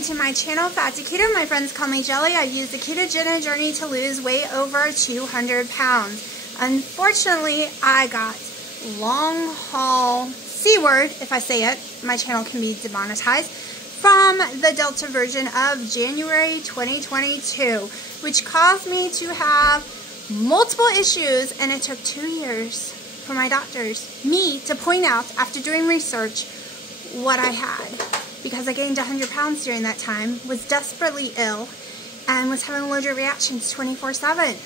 welcome to my channel, Fat to Keto. My friends call me Jelly. I've used the ketogenic journey to lose weight over 200 pounds. Unfortunately, I got long haul C word, if I say it. My channel can be demonetized from the Delta version of January 2022, which caused me to have multiple issues, and it took 2 years for my doctors, me, to point out after doing research what I had. Because I gained 100 pounds during that time, was desperately ill, and was having allergic reactions 24/7.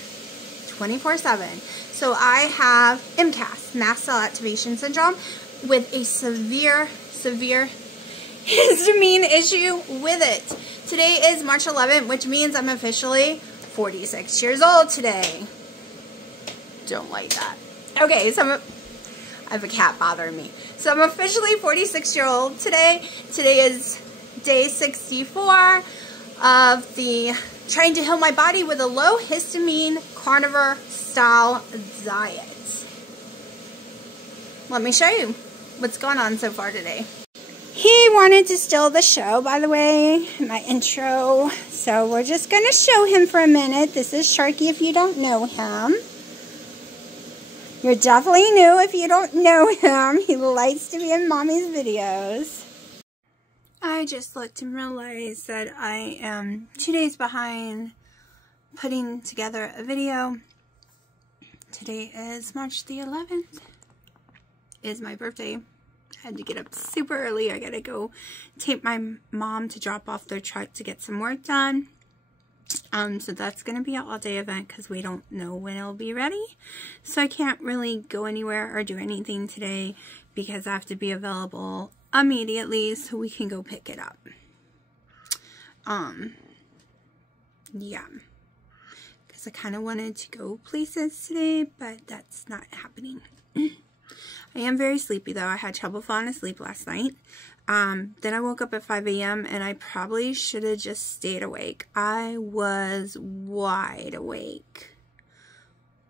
24/7. So I have MCAS, mast cell activation syndrome, with a severe histamine issue with it. Today is March 11th, which means I'm officially 46 years old today. Don't like that. Okay, so I have a cat bothering me. So I'm officially 46-year-old today. Today is day 64 of the trying to heal my body with a low histamine carnivore style diet. Let me show you what's going on so far today. He wanted to steal the show, by the way, my intro. So we're just going to show him for a minute. This is Sharky if you don't know him. You're definitely new if you don't know him. He likes to be in Mommy's videos. I just looked and realized that I am 2 days behind putting together a video. Today is March the 11th. It's my birthday. I had to get up super early. I gotta go take my mom to drop off their truck to get some work done. So that's going to be an all-day event because we don't know when it'll be ready. So I can't really go anywhere or do anything today because I have to be available immediately so we can go pick it up. Yeah. Because I kind of wanted to go places today, but that's not happening. I am very sleepy though. I had trouble falling asleep last night. Then I woke up at 5 a.m. and I probably should have just stayed awake. I was wide awake.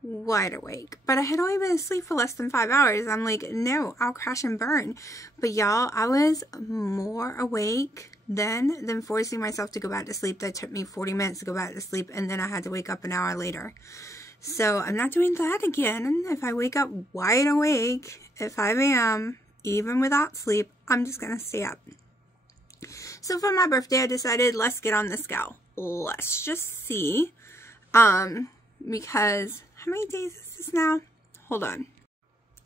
But I had only been asleep for less than 5 hours. I'm like, no, I'll crash and burn. But y'all, I was more awake then than forcing myself to go back to sleep. That took me 40 minutes to go back to sleep, and then I had to wake up an hour later. So I'm not doing that again. If I wake up wide awake at 5 a.m., even without sleep, I'm just going to stay up. So for my birthday, I decided, let's get on the scale. Let's just see. Because, how many days is this now? Hold on.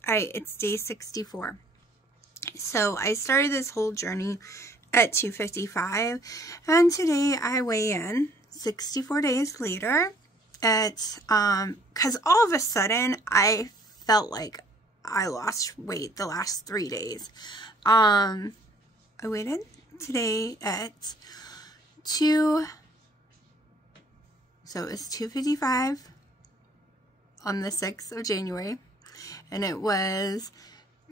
Alright, it's day 64. So I started this whole journey at 2:55. And today I weigh in 64 days later at, because all of a sudden I felt like I lost weight the last 3 days. I weighed in today at so it was 2:55 on the 6th of January, and it was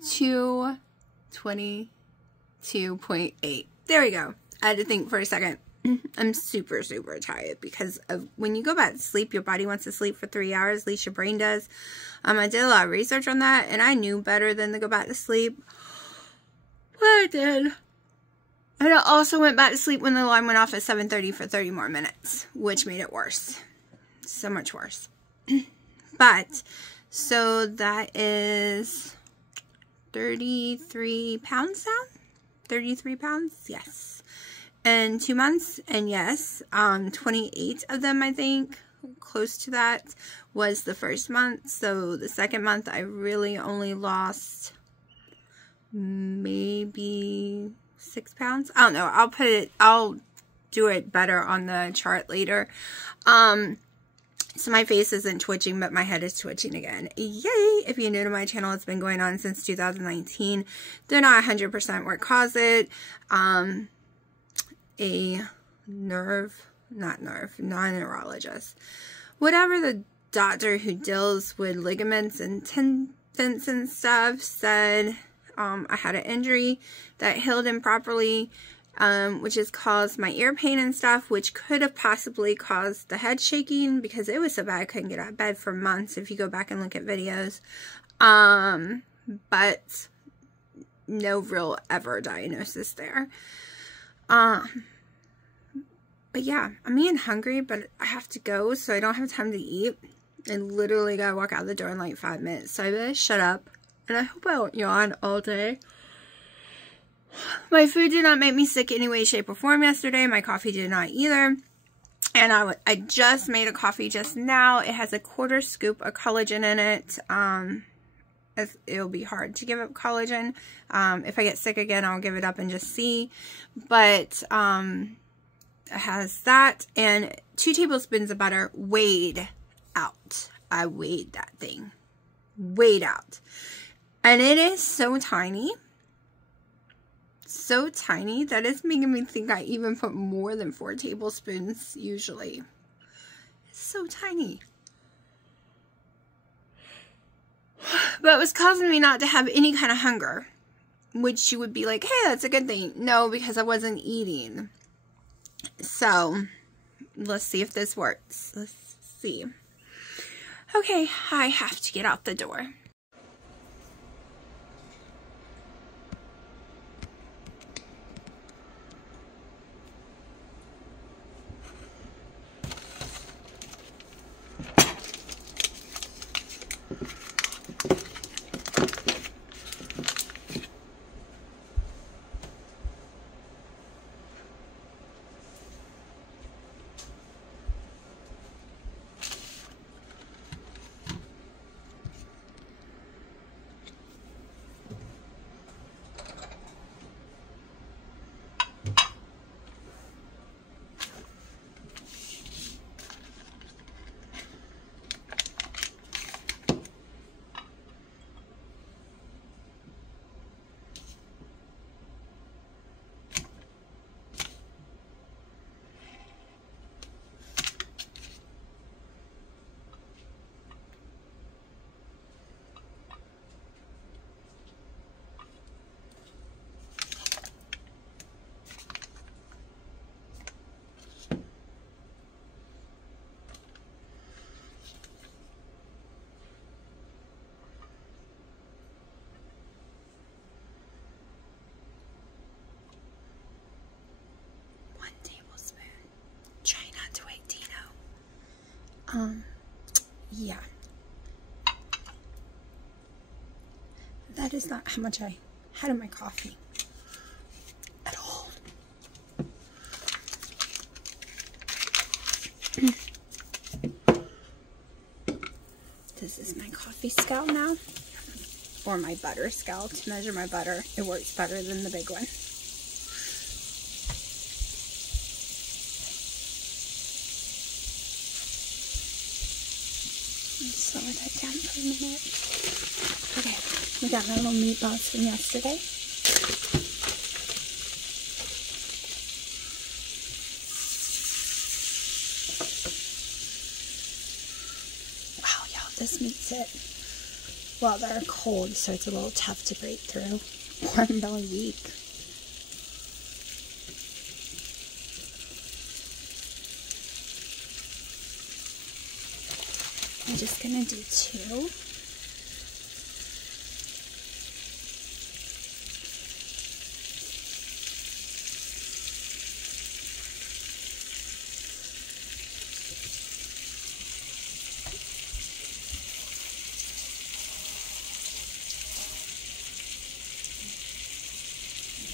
222.8. There we go. I had to think for a second. I'm super tired because of when you go back to sleep, your body wants to sleep for 3 hours, at least your brain does. I did a lot of research on that, and I knew better than to go back to sleep. But I did. And I also went back to sleep when the alarm went off at 7:30 for 30 more minutes, which made it worse. So much worse. But, so that is 33 pounds now? 33 pounds? Yes. In 2 months, and yes, 28 of them, I think, close to that, was the first month. So the second month, I really only lost maybe 6 pounds. I don't know. I'll do it better on the chart later. So my face isn't twitching, but my head is twitching again. Yay! If you're new to my channel, it's been going on since 2019. They're not 100% what caused it. A non-neurologist. Whatever the doctor who deals with ligaments and tendons and stuff said, I had an injury that healed improperly, which has caused my ear pain and stuff, which could have possibly caused the head shaking because it was so bad I couldn't get out of bed for months if you go back and look at videos. But no real ever diagnosis there. But yeah, I'm getting hungry, but I have to go, so I don't have time to eat. And literally gotta walk out the door in like 5 minutes. So I better shut up. And I hope I don't yawn all day. My food did not make me sick in any way, shape, or form yesterday. My coffee did not either. And I just made a coffee just now. It has a 1/4 scoop of collagen in it. It'll be hard to give up collagen. If I get sick again, I'll give it up and just see. But it has that and 2 tablespoons of butter weighed out. I weighed that thing. Weighed out. And it is so tiny. So tiny that it's making me think I even put more than 4 tablespoons usually. It's so tiny. But it was causing me not to have any kind of hunger. Which you would be like, hey, that's a good thing. No, because I wasn't eating. So, let's see if this works. Let's see. Okay, I have to get out the door. Yeah. That is not how much I had in my coffee. At all. This is my coffee scale now. Or my butter scale to measure my butter. It works better than the big one. Slow that down for a minute. Okay, we got my little meatballs from yesterday. Wow, y'all, this makes it, well, they're cold, so it's a little tough to break through. Warm belly week. I'm just gonna do 2.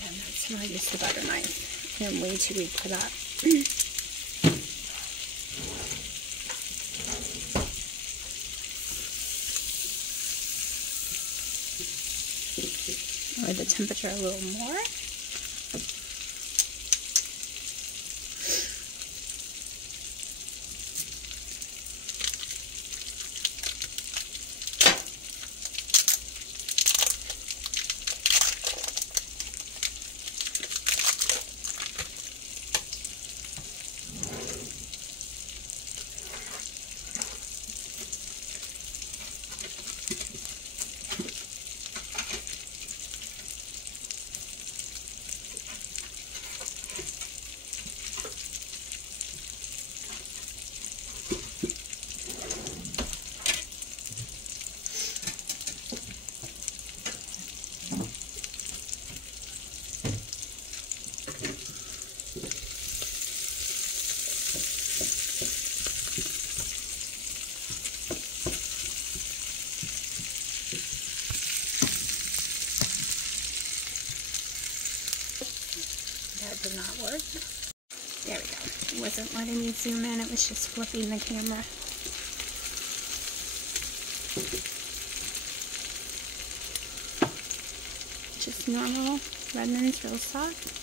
And that's how I use the butter knife. I'm way too weak for that. Lower the temperature a little more. did not work. There we go. It wasn't letting me zoom in, it was just flipping the camera. Just normal Redmond's Real Soft.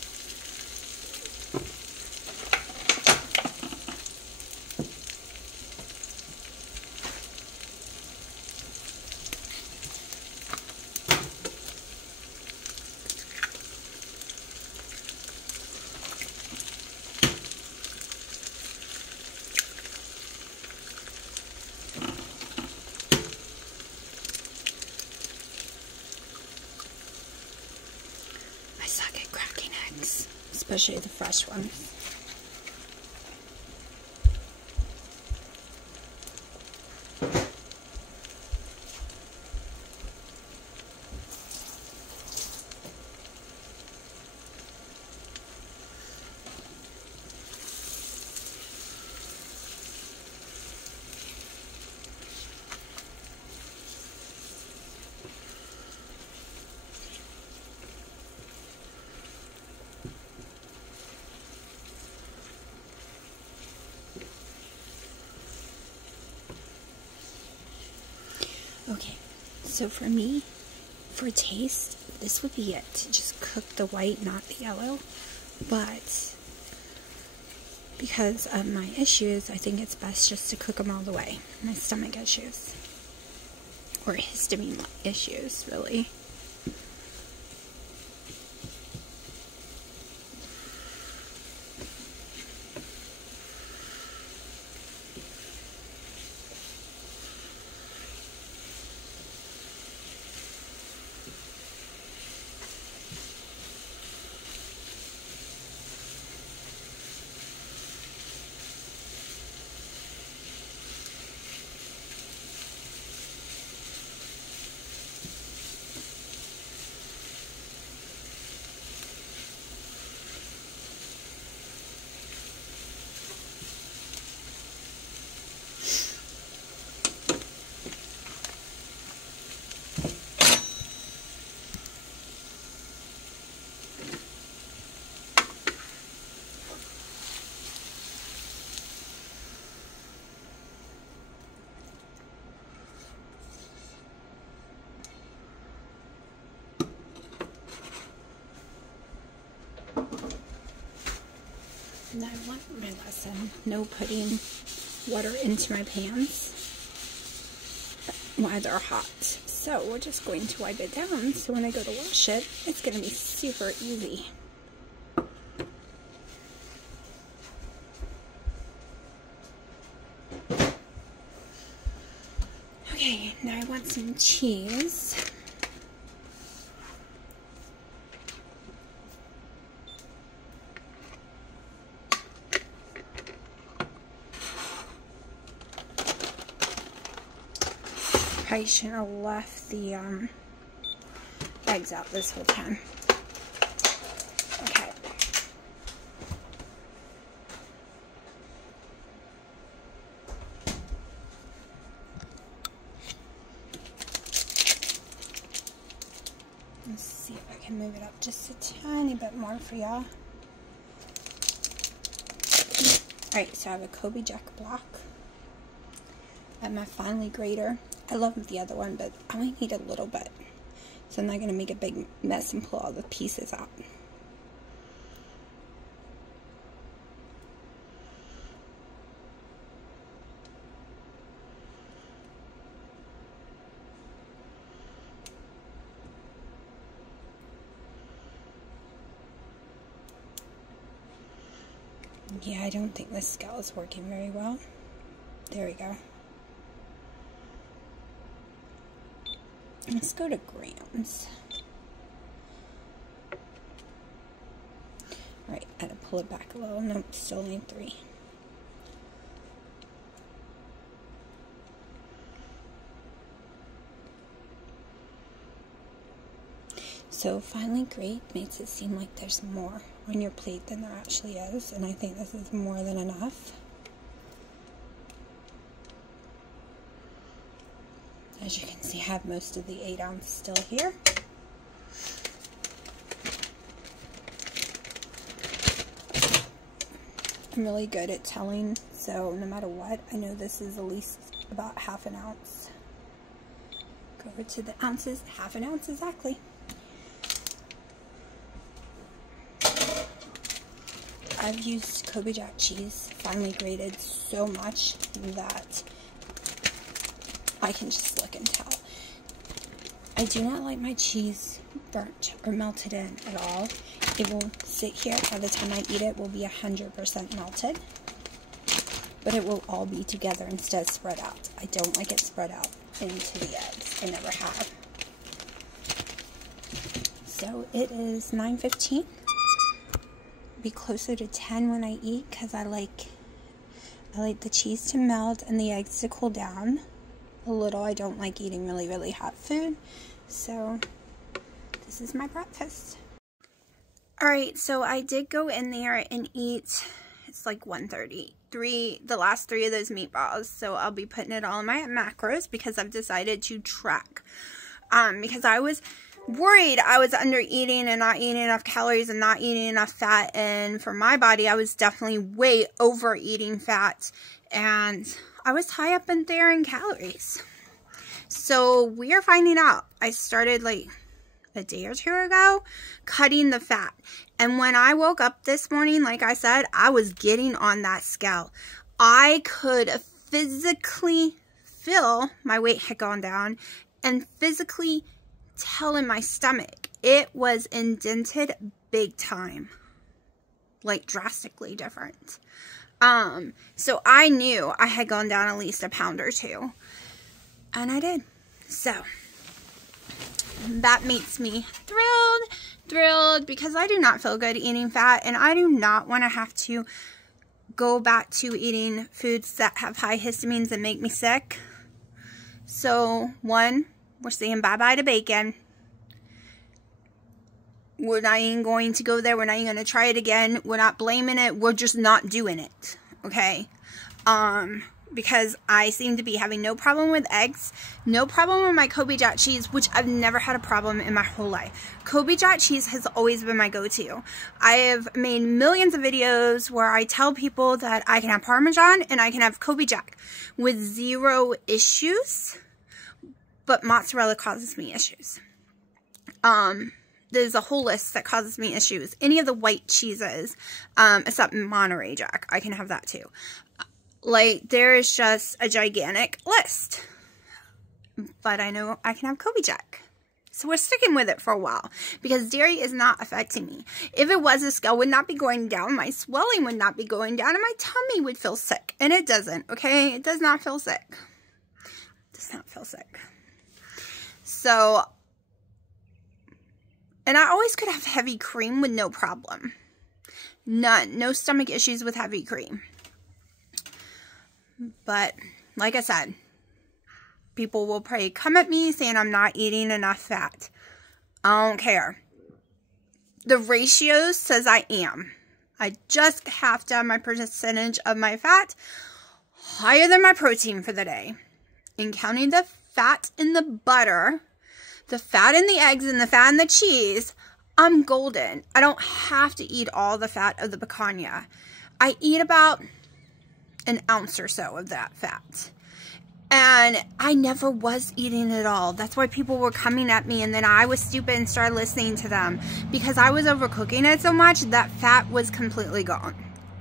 I suck at cracking eggs, especially the fresh ones. Okay, so for me, for taste, this would be it. Just cook the white, not the yellow. But because of my issues, I think it's best just to cook them all the way. My stomach issues. Or histamine issues, really. And I learned my lesson, no putting water into my pans while they're hot. So we're just going to wipe it down so when I go to wash it, it's going to be super easy. Okay, now I want some cheese. I shouldn't have left the eggs out this whole time. Okay. Let's see if I can move it up just a tiny bit more for y'all. Alright, so I have a Kobe Jack block and my finely grater. I love the other one, but I only need a little bit. So I'm not going to make a big mess and pull all the pieces out. Yeah, I don't think this scale is working very well. There we go. Let's go to grams. Alright, I had to pull it back a little. Nope, still need 3. So finely grate makes it seem like there's more on your plate than there actually is, and I think this is more than enough. As you can see, I have most of the 8 ounce still here. I'm really good at telling, so no matter what, I know this is at least about half an ounce. Go over to the ounces, half an ounce exactly. I've used Kobe Jack cheese, finely grated, so much that I can just look and tell. I do not like my cheese burnt or melted in at all. It will sit here. By the time I eat it, will be 100% melted. But it will all be together instead of spread out. I don't like it spread out into the eggs. I never have. So it is 9:15. Be closer to 10 when I eat because I like the cheese to melt and the eggs to cool down a little. I don't like eating really, really hot food. So this is my breakfast. Alright, so I did go in there and eat, it's like 1:30, the last 3 of those meatballs. So I'll be putting it all in my macros because I've decided to track. Because I was worried I was under eating and not eating enough calories and not eating enough fat. And for my body, I was definitely way over eating fat. And I was high up in there in calories. So we are finding out. I started like a day or 2 ago cutting the fat. And when I woke up this morning, like I said, I was getting on that scale. I could physically feel my weight had gone down and physically tell in my stomach it was indented big time, like drastically different. So I knew I had gone down at least a pound or 2, and I did. So that makes me thrilled because I do not feel good eating fat, and I do not want to have to go back to eating foods that have high histamines and make me sick. So 1, we're saying bye-bye to bacon. We're not even going to go there. We're not even going to try it again. We're not blaming it. We're just not doing it. Okay? Because I seem to be having no problem with eggs. No problem with my Kobe Jack cheese, which I've never had a problem in my whole life. Kobe Jack cheese has always been my go-to. I have made millions of videos where I tell people that I can have Parmesan and I can have Kobe Jack with 0 issues. But mozzarella causes me issues. There's a whole list that causes me issues. Any of the white cheeses, except Monterey Jack, I can have that too. Like, there is just a gigantic list. But I know I can have Kobe Jack. So we're sticking with it for a while. Because dairy is not affecting me. If it was, the scale would not be going down. My swelling would not be going down. And my tummy would feel sick. And it doesn't, okay? It does not feel sick. It does not feel sick. So, and I always could have heavy cream with no problem. None. No stomach issues with heavy cream. But, like I said, people will probably come at me saying I'm not eating enough fat. I don't care. The ratio says I am. I just have to have my percentage of my fat higher than my protein for the day. And counting the fat in the butter, the fat in the eggs, and the fat in the cheese, I'm golden. I don't have to eat all the fat of the picanha. I eat about an ounce or so of that fat. And I never was eating it all. That's why people were coming at me, and then I was stupid and started listening to them. Because I was overcooking it so much, that fat was completely gone.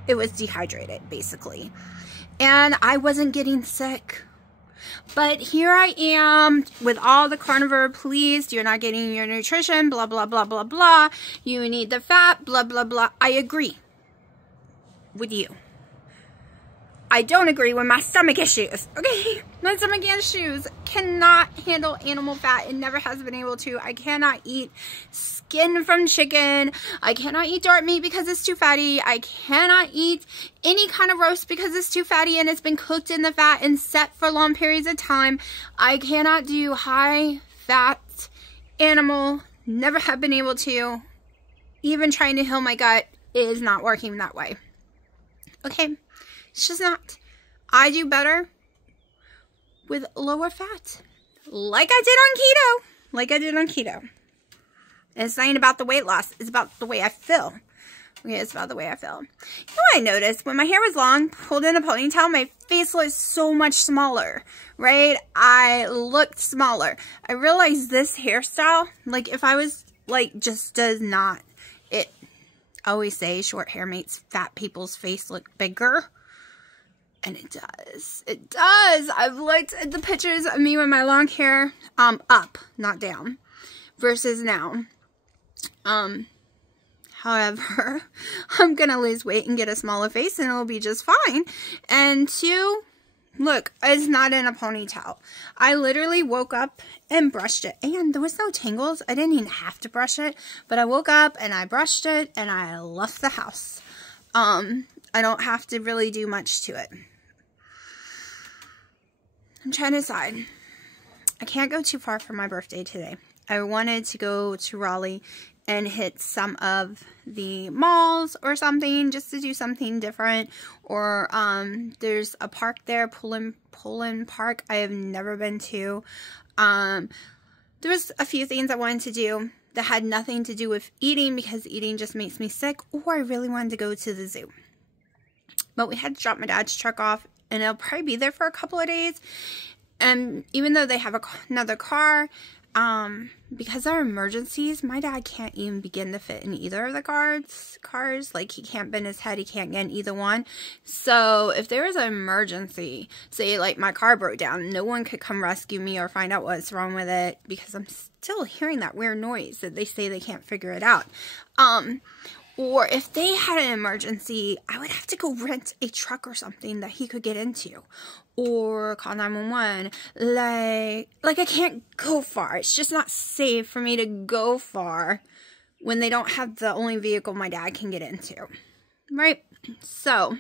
It was dehydrated, basically. And I wasn't getting sick. But here I am with all the carnivore, please, you're not getting your nutrition, blah, blah, blah, blah, blah. You need the fat, blah, blah, blah. I agree with you. I don't agree with my stomach issues, okay? My stomach issues cannot handle animal fat. It never has been able to. I cannot eat skin from chicken. I cannot eat dark meat because it's too fatty. I cannot eat any kind of roast because it's too fatty and it's been cooked in the fat and set for long periods of time. I cannot do high fat animal. Never have been able to. Even trying to heal my gut is not working that way. Okay? It's just not. I do better with lower fat. Like I did on keto. Like I did on keto. And it's not even about the weight loss. It's about the way I feel. Okay, it's about the way I feel. You know what I noticed? When my hair was long, pulled in a ponytail, my face looked so much smaller, right? I looked smaller. I realized this hairstyle, like if I was like, just does not, I always say short hair makes fat people's face look bigger. And it does. It does. I've looked at the pictures of me with my long hair, up, not down, versus now. However, I'm going to lose weight and get a smaller face and it'll be just fine. And 2, look, it's not in a ponytail. I literally woke up and brushed it. And there was no tangles. I didn't even have to brush it. But I woke up and I brushed it and I left the house. I don't have to really do much to it. I'm trying to decide. I can't go too far for my birthday today. I wanted to go to Raleigh and hit some of the malls or something, just to do something different. Or there's a park there, Pullen Park, I have never been to. There was a few things I wanted to do that had nothing to do with eating, because eating just makes me sick, or I really wanted to go to the zoo. But we had to drop my dad's truck off, and it'll probably be there for a couple of days. And even though they have another car, because they're emergencies, my dad can't even begin to fit in either of the cars. Like, he can't bend his head, he can't get in either one. So if there was an emergency, say like my car broke down, no one could come rescue me or find out what's wrong with it, because I'm still hearing that weird noise that they say they can't figure it out. Or if they had an emergency, I would have to go rent a truck or something that he could get into. Or call 911. Like I can't go far. It's just not safe for me to go far when they don't have the only vehicle my dad can get into. Right? So,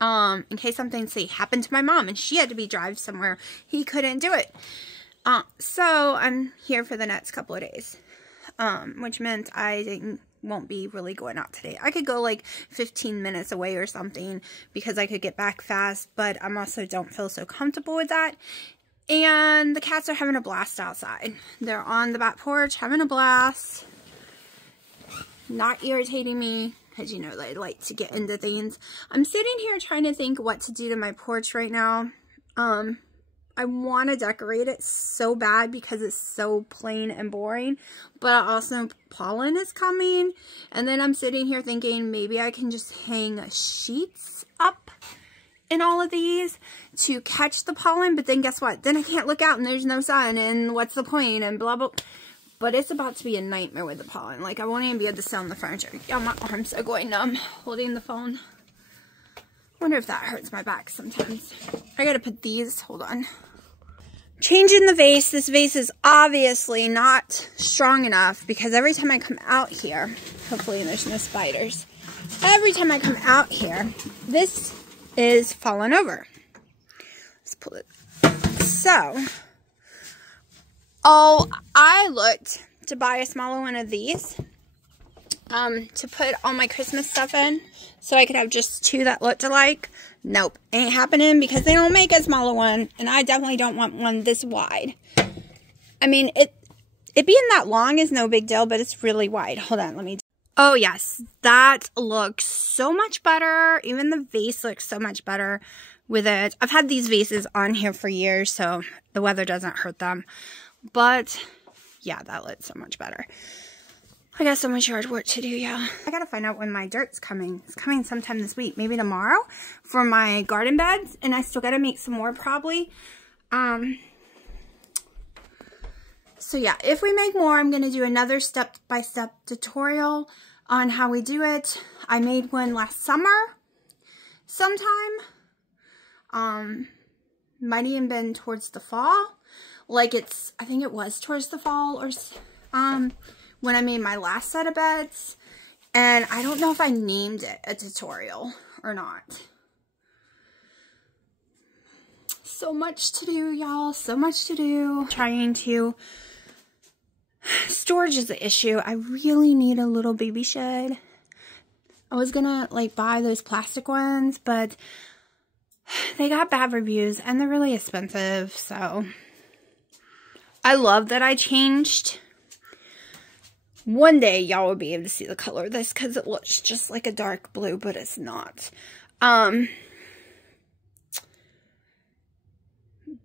in case something, say, happened to my mom and she had to be drive somewhere, he couldn't do it. So I'm here for the next couple of days. Which meant I won't be really going out today. I could go like 15 minutes away or something, because I could get back fast, but I'm also don't feel so comfortable with that. And the cats are having a blast outside. They're on the back porch having a blast. Not irritating me, because you know they like to get into things. I'm sitting here trying to think what to do to my porch right now. I want to decorate it so bad because it's so plain and boring, but also pollen is coming, and then I'm sitting here thinking maybe I can just hang sheets up in all of these to catch the pollen, but then guess what? Then I can't look out and there's no sun, and what's the point, and blah, blah. But it's about to be a nightmare with the pollen. Like, I won't even be able to sit on the furniture. Yeah, my arms are going numb holding the phone. Wonder if that hurts my back sometimes. I gotta put these, hold on. Changing the vase. This vase is obviously not strong enough, because every time I come out here, hopefully there's no spiders. Every time I come out here, this is falling over. Let's pull it. So, I looked to buy a smaller one of these to put all my Christmas stuff in, so I could have just 2 that looked alike. Nope, ain't happening, because they don't make a smaller one, and I definitely don't want one this wide. I mean, it being that long is no big deal, but it's really wide. Hold on, let me... Oh, yes, that looks so much better. Even the vase looks so much better with it. I've had these vases on here for years, so the weather doesn't hurt them. But, yeah, that looks so much better. I got so much yard work to do, yeah. I gotta find out when my dirt's coming. It's coming sometime this week, maybe tomorrow, for my garden beds. And I still gotta make some more, probably. So yeah, if we make more, I'm gonna do another step-by-step tutorial on how we do it. I made one last summer, sometime. Might even been towards the fall. Like I think it was towards the fall, or, when I made my last set of beds, and I don't know if I named it a tutorial or not. So much to do, y'all, so much to do. Storage is the issue. I really need a little baby shed. I was gonna like buy those plastic ones, but they got bad reviews and they're really expensive, so I love that I changed One day y'all will be able to see the color of this because it looks just like a dark blue, but it's not.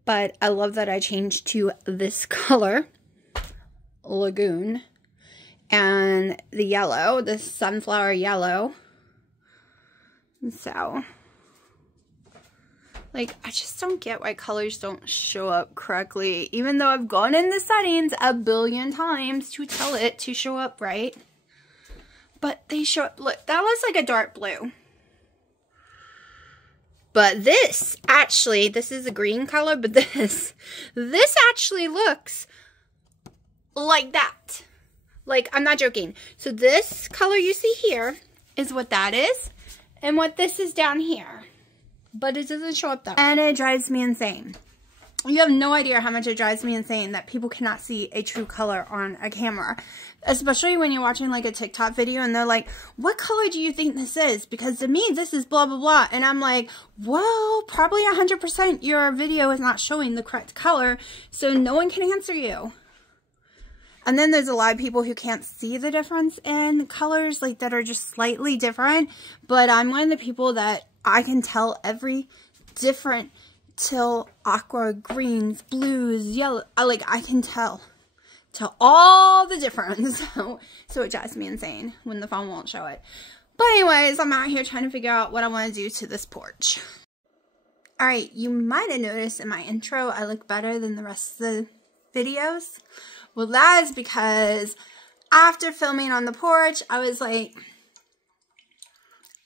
But I love that I changed to this color, Lagoon, and the yellow, the sunflower yellow. So, like, I just don't get why colors don't show up correctly, even though I've gone in the settings a billion times to tell it to show up right. But they show up, look, that looks like a dark blue. But this, actually, this is a green color, but this actually looks like that. Like, I'm not joking. So this color you see here is what that is, and what this is down here. But it doesn't show up that way. And it drives me insane. You have no idea how much it drives me insane that people cannot see a true color on a camera. Especially when you're watching like a TikTok video and they're like, what color do you think this is? Because to me, this is blah, blah, blah. And I'm like, well, probably 100% your video is not showing the correct color. So no one can answer you. And then there's a lot of people who can't see the difference in colors, like that are just slightly different. But I'm one of the people that I can tell every different till aqua, greens, blues, yellow. I can tell all the difference. So it drives me insane when the phone won't show it. But anyways, I'm out here trying to figure out what I want to do to this porch. Alright, you might have noticed in my intro I look better than the rest of the videos. Well, that is because after filming on the porch, I was like,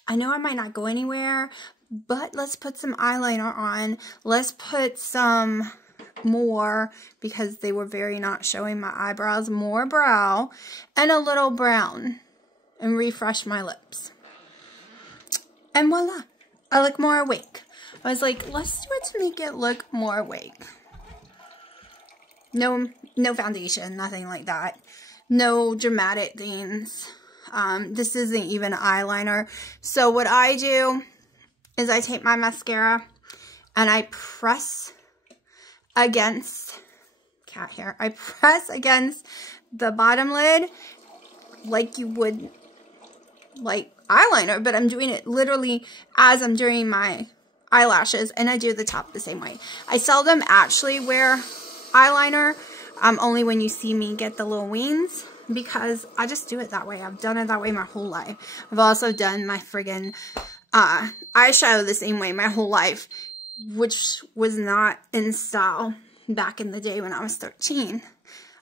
I know I might not go anywhere, but let's put some eyeliner on. Let's put some more, because they were very not showing my eyebrows, more brow, and a little brown, and refresh my lips. And voila, I look more awake. I was like, let's do it to make it look more awake. No foundation, nothing like that. No dramatic things. This isn't even eyeliner. So what I do is I take my mascara and I press against, cat hair, I press against the bottom lid like you would like eyeliner, but I'm doing it literally as I'm doing my eyelashes, and I do the top the same way. I seldom actually wear eyeliner, only when you see me get the little wings, because I just do it that way. I've done it that way my whole life. I've also done my friggin' eyeshadow the same way my whole life, which was not in style back in the day when I was 13.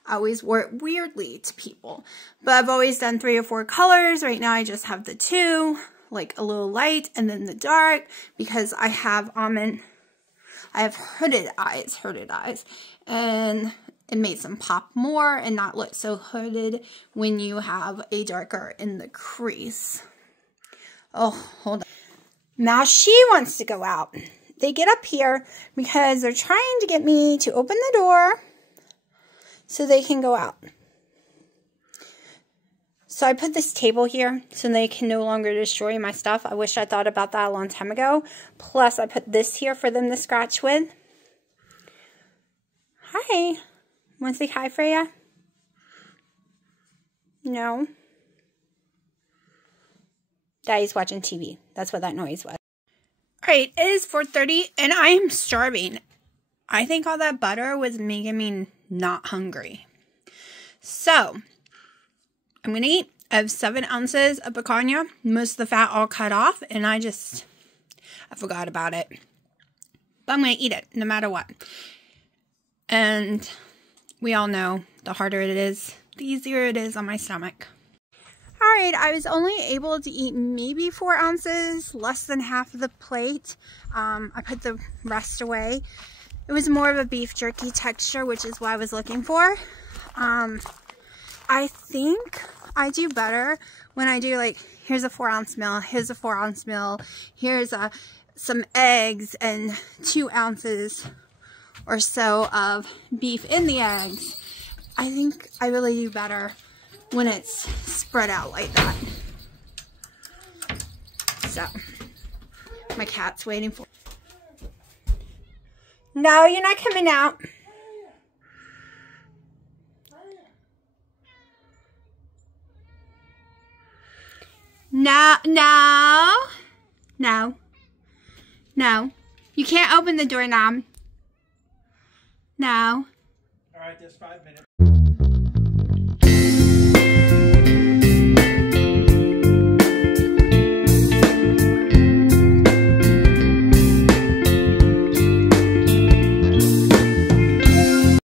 I always wore it weirdly to people, but I've always done 3 or 4 colors. Right now I just have the 2, like a little light and then the dark, because I have hooded eyes, and it makes them pop more and not look so hooded when you have a darker in the crease. Oh, hold on. Now she wants to go out. They get up here because they're trying to get me to open the door so they can go out. So I put this table here so they can no longer destroy my stuff. I wish I thought about that a long time ago. Plus I put this here for them to scratch with. Hi. Want to say hi, Freya? No. Daddy's watching TV. That's what that noise was. Alright, it is 4:30 and I am starving. I think all that butter was making me not hungry. So, I'm going to eat. I have 7 ounces of picanha. Most of the fat all cut off, and I forgot about it. But I'm going to eat it no matter what. And we all know the harder it is, the easier it is on my stomach. Alright, I was only able to eat maybe 4 ounces, less than half of the plate. I put the rest away. It was more of a beef jerky texture, which is what I was looking for. I think I do better when I do, like, here's a 4-ounce meal, here's a 4-ounce meal, here's some eggs and 2 ounces or so of beef in the eggs. I think I really do better when it's spread out like that. So, my cat's waiting for. No, you're not coming out. No, no, no, no. You can't open the doorknob. No. All right, there's 5 minutes.